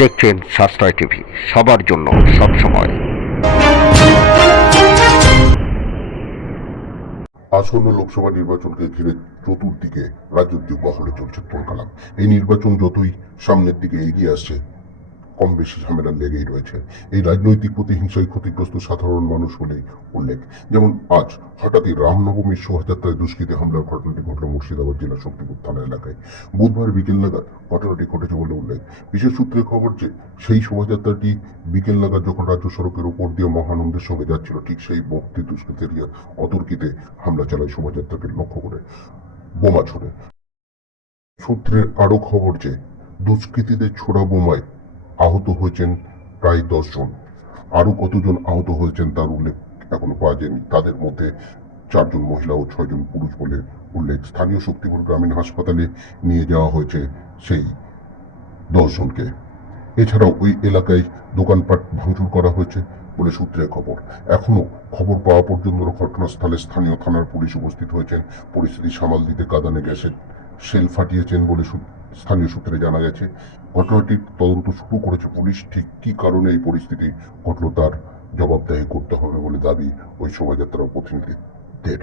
দেখছেন সাশ্রয় টিভি, সবার জন্য সবসময়। আসন্ন লোকসভা নির্বাচনকে ঘিরে চতুর্দিকে রাজনৈতিক মহলে চলছে তোলকালাম। এই নির্বাচন যতই সামনের দিকে এগিয়ে আসছে, কম বেশি ঝামেলা লেগেই রয়েছে। এই রাজনৈতিক প্রতিহিংসায় ক্ষতিগ্রস্ত সাধারণ মানুষ বলেই উল্লেখ। যেমন আজ হঠাৎই রামনবমীর শোভাযাত্রায় দুষ্কৃতী হামলার ঘটনাটি ঘটল মুর্শিদাবাদ জেলার শক্তিপুর থানা এলাকায়। বুধবার বিকেল নাগাদ ঘটনাটি ঘটেছে বলে উল্লেখ। বিশেষ সূত্রে খবর যে সেই শোভাযাত্রাটি বিকেল নাগাদ যখন রাজ্য সড়কের উপর দিয়ে মহানন্দের সঙ্গে যাচ্ছিল, ঠিক সেই বক্তি দুষ্কৃতীরা অতর্কিতে হামলা চালায় শোভাযাত্রাকে লক্ষ্য করে বোমা ছোড়ে। সূত্রের আরো খবর যে দুষ্কৃতীদের ছোড়া বোমায় আহত হয়েছেন প্রায় 10 জন। আরো কতজন আহত হয়েছেন তার উল্লেখ এখনো পাওয়া যায়নি। তাদের মধ্যে 4 জন মহিলা ও 6 জন পুরুষ বলে উল্লেখ। স্থানীয় শক্তিপুর গ্রামীণ হাসপাতালে নিয়ে যাওয়া হয়েছে সেই 10 জনকে। এছাড়াও ওই এলাকায় দোকানপাট ভাঙচুর করা হয়েছে বলে সূত্রের খবর। এখনো খবর পাওয়া পর্যন্ত ঘটনাস্থলে স্থানীয় থানার পুলিশ উপস্থিত হয়েছেন। পরিস্থিতি সামাল দিতে কাঁদানে গ্যাসের শেল ফাটিয়েছেন বলে স্থানীয় সূত্রে জানা গেছে। ঘটনাটির তদন্ত শুরু করেছে পুলিশ। ঠিক কী কারণে এই পরিস্থিতি ঘটল তার জবাবদিহি করতে হবে বলে দাবি ওই শোভাযাত্রার প্রতিনিধিদের।